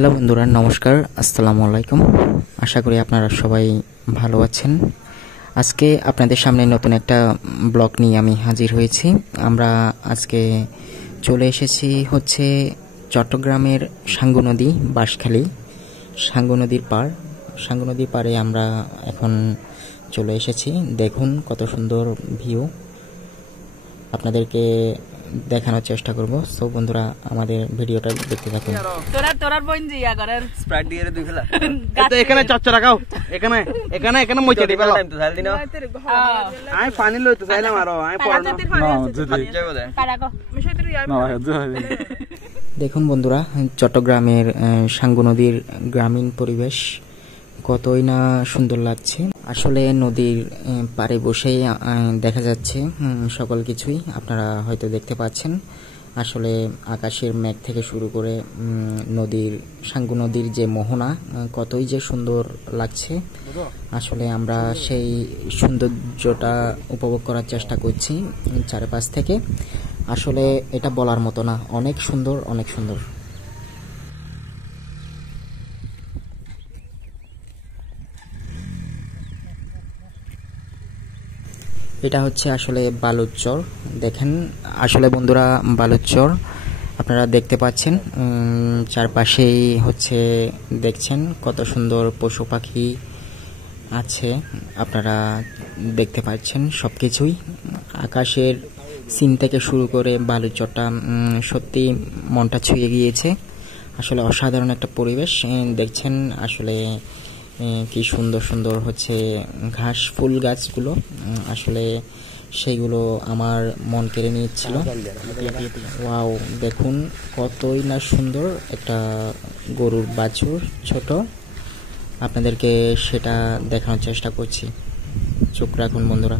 Hello বন্ধুরা, নমস্কার, আসসালামু আলাইকুম। আশা করি আপনারা সবাই ভালো আছেন। আজকে আপনাদের সামনে নতুন একটা ব্লগ নিয়ে আমি হাজির হয়েছি। আমরা আজকে চলে এসেছি হচ্ছে চট্টগ্রামের সাঙ্গু নদী, বাঁশখালী সাঙ্গু নদীর পাড়। সাঙ্গু নদীর পাড়ে আমরা এখন চলে এসেছি। দেখুন কত সুন্দর ভিউ, আপনাদেরকে দেখানোর চেষ্টা করব। সো বন্ধুরা, আমাদের ভিডিওটা দেখতে থাকুন। তোরার বোন জিয়া করার স্প্রাইট দিয়ে দুই ফেলা তো এখানে চচ্চড়া রাখাও, এখানে এখানে এখানে মই চেটি ফেলা। টাইম তো সাইল দিনো আমি পানি লইতে চাইলাম আর আমি পড়া না যাবো দে দেখুন বন্ধুরা, চট্টগ্রামের সাঙ্গু নদীর গ্রামীণ পরিবেশ কতই না সুন্দর লাগছে। আসলে নদীর পাড়ে বসেই দেখা যাচ্ছে সকল কিছুই, আপনারা হয়তো দেখতে পাচ্ছেন। আসলে আকাশের মেঘ থেকে শুরু করে নদীর, সাঙ্গু নদীর যে মোহনা, কতই যে সুন্দর লাগছে। আসলে আমরা সেই সৌন্দর্যটা উপভোগ করার চেষ্টা করছি চারপাশ থেকে। আসলে এটা বলার মতো না, অনেক সুন্দর, অনেক সুন্দর। এটা হচ্ছে আসলে বালুচর। দেখেন আসলে বন্ধুরা, বালুচর আপনারা দেখতে পাচ্ছেন, চারপাশেই হচ্ছে দেখছেন কত সুন্দর পশু পাখি আছে, আপনারা দেখতে পাচ্ছেন সব কিছুই। আকাশের সিন থেকে শুরু করে বালুচরটা সত্যি মনটা ছুঁয়ে গিয়েছে। আসলে অসাধারণ একটা পরিবেশ দেখছেন। আসলে কি সুন্দর সুন্দর হচ্ছে ঘাস, ফুল গাছগুলো, আসলে সেইগুলো আমার মন কেড়ে নিয়েছিল। ওয়াও, দেখুন কতই না সুন্দর একটা গরুর বাছুর ছোট, আপনাদেরকে সেটা দেখানোর চেষ্টা করছি। চোখ রাখুন বন্ধুরা।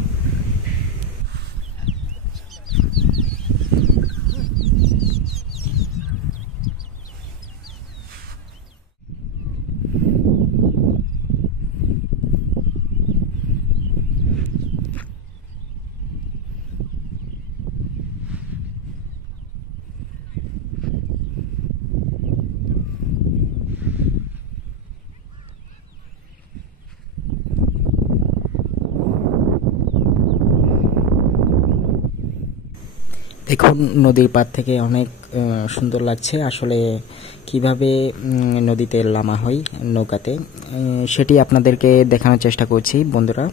দেখুন নদীর পাড় থেকে অনেক সুন্দর লাগছে। আসলে কিভাবে নদীতে নামা হয় নৌকাতে, সেটি আপনাদেরকে দেখানোর চেষ্টা করছি বন্ধুরা।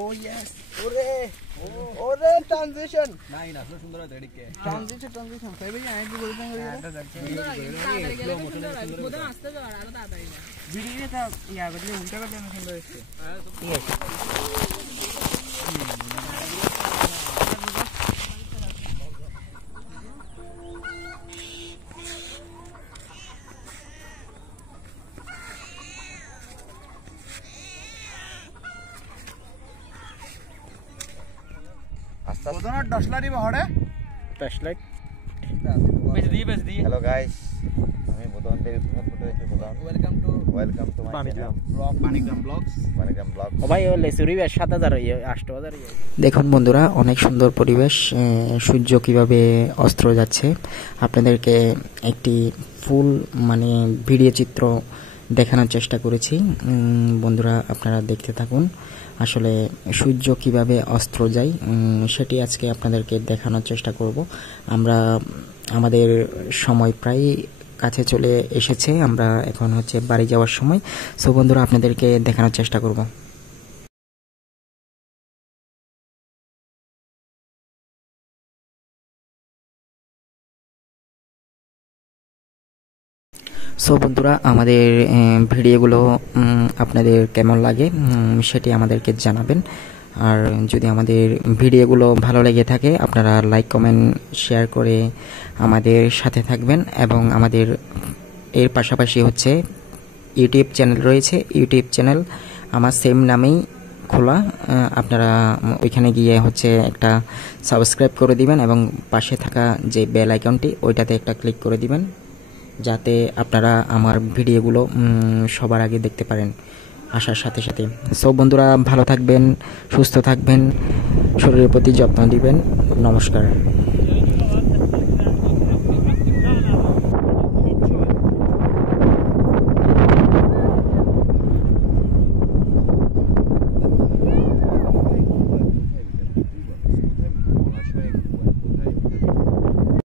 ও ইয়েস, ওরে ওরে ট্রানজিশন নাই না, সুন্দর আছে এদিকে ট্রানজিশন তাই ভাই আমি কি বলতাম বোধ আসতে যাও আর তাড়াতাড়ি ভিডিওটা ইয়া করলে উল্টা করলে আমি সুন্দর হচ্ছে। ঠিক আছে, বোধনার ডসলারি বহড়ে ডসলাইট বেশ দি হ্যালো গাইস, আমি বোধন থেকে ফটো হচ্ছে। বোধন ওয়েলকাম টু পানিগ্রাম ব্লগস ও ভাই, ও লেসুরি 7000 8000। দেখুন বন্ধুরা, অনেক সুন্দর পরিবেশ, সূর্য কিভাবে অস্ত যাচ্ছে আপনাদেরকে একটি ফুল মানে ভিডিও চিত্র দেখানোর চেষ্টা করেছি বন্ধুরা, আপনারা দেখতে থাকুন। আসলে সূর্য কিভাবে অস্ত যায় সেটি আজকে আপনাদেরকে দেখানোর চেষ্টা করব। আমরা আমাদের সময় প্রায় কাছে চলে এসেছে, আমরা এখন হচ্ছে বাড়ি যাওয়ার সময়। সো বন্ধুরা, আপনাদেরকে দেখানোর চেষ্টা করব। সো বন্ধুরা, আমাদের ভিডিওগুলো আপনাদের কেমন লাগে সেটি আমাদেরকে জানাবেন। আর যদি আমাদের ভিডিওগুলো ভালো লেগে থাকে, আপনারা লাইক, কমেন্ট, শেয়ার করে আমাদের সাথে থাকবেন। এবং আমাদের এর পাশাপাশি হচ্ছে ইউটিউব চ্যানেল রয়েছে, ইউটিউব চ্যানেল আমার সেম নামেই খোলা। আপনারা ওইখানে গিয়ে হচ্ছে একটা সাবস্ক্রাইব করে দিবেন এবং পাশে থাকা যে বেল আইকনটি ওইটাতে একটা ক্লিক করে দিবেন, যাতে আপনারা আমার ভিডিওগুলো সবার আগে দেখতে পারেন আসার সাথে সাথে। সব বন্ধুরা ভালো থাকবেন, সুস্থ থাকবেন, শরীরের প্রতি যত্ন দিবেন। নমস্কার।